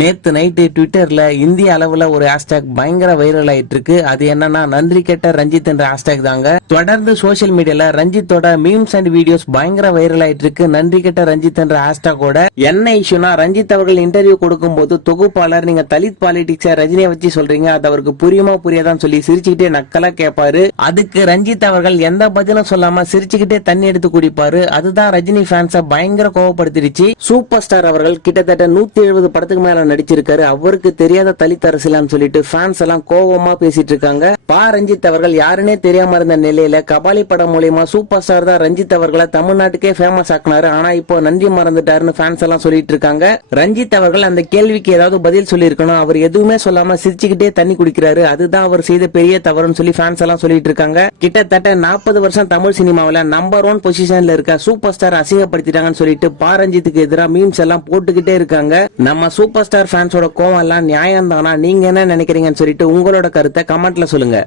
நேத்து நைட்டு ட்விட்டர்ல இந்திய அளவுல ஒரு ஹேஷ்டேக் பயங்கர வைரல் ஆயிட்டு இருக்கு அது என்னன்னா நன்றி கெட்ட ரஞ்சித் என்ற ஹேஷ்டேக் தாங்க. தொடர்ந்து சோஷியல் மீடியால ரஞ்சித்தோட மீம்ஸ் அண்ட் வீடியோஸ் பயங்கர வைரல் ஆயிட்டு இருக்கு நன்றி கெட்ட ரஞ்சித் என்ற ஹேஷ்டேக்கோட என்ன இஷ்யூனா ரஞ்சித் அவர்கள் இன்டர்வியூ கொடுக்கும் போது தொகுப்பாளர் நீங்க தலித் பாலிடிக்ஸ ரஜினியை வச்சு சொல்றீங்க. அது அவருக்கு புரியுமா புரியாதான்னு சொல்லி சிரிச்சுக்கிட்டே நக்கலா கேட்பாரு அதுக்கு ரஞ்சித் அவர்கள் எந்த பதிலும் சொல்லாம சிரிச்சுக்கிட்டே தண்ணி எடுத்து குடிப்பாரு. அதுதான் ரஜினி ஃபேன்ஸ பயங்கர கோவப்படுத்திடுச்சு. சூப்பர் ஸ்டார் அவர்கள் கிட்டத்தட்ட நூத்தி எழுபது படத்துக்கு மேல நடிச்சிருக்காரு. அவருக்கு தெரியாத தலித் அரசியலான்னு சொல்லிட்டு ஃபேன்ஸ் எல்லாம் கோபமா பேசிட்டு இருக்காங்க பா. ரஞ்சித் அவர்கள் யாருன்னே தெரியாம இருந்த நிலையில கபாலி படம் மூலியமா சூப்பர் ஸ்டார் தான் ரஞ்சித் அவர்களை தமிழ்நாட்டுக்கே ஃபேமஸ் ஆக்குனாரு. ஆனா இப்போ நன்றி மறந்துட்டாருன்னு ஃபேன்ஸ் எல்லாம் சொல்லிட்டு இருக்காங்க ரஞ்சித் அவர்கள் அந்த கேள்விக்கு ஏதாவது பதில் சொல்லியிருக்கணும். அவர் எதுவுமே சொல்லாம சிரிச்சுக்கிட்டே தண்ணி குடிக்கிறாரு. அதுதான் அவர் செய்த பெரிய தவறுன்னு சொல்லி ஃபேன்ஸ் எல்லாம் சொல்லிட்டு இருக்காங்க கிட்டத்தட்ட நாற்பது வருஷம் தமிழ் சினிமாவில் நம்பர் ஒன் பொசிஷன்ல இருக்க சூப்பர் ஸ்டார் அசிங்கப்படுத்திட்டாங்கன்னு சொல்லிட்டு பா. ரஞ்சித்துக்கு எதிராக மீம்ஸ் எல்லாம் போட்டுக்கிட்டே இருக்காங்க. நம்ம சூப்பர் ஸ்டார் ஃபேன்ஸோட கோவம் எல்லாம் நியாயம் தானா நீங்க என்ன நினைக்கிறீங்கன்னு சொல்லிட்டு உங்களோட கருத்தை கமெண்ட்ல சொல்லுங்க.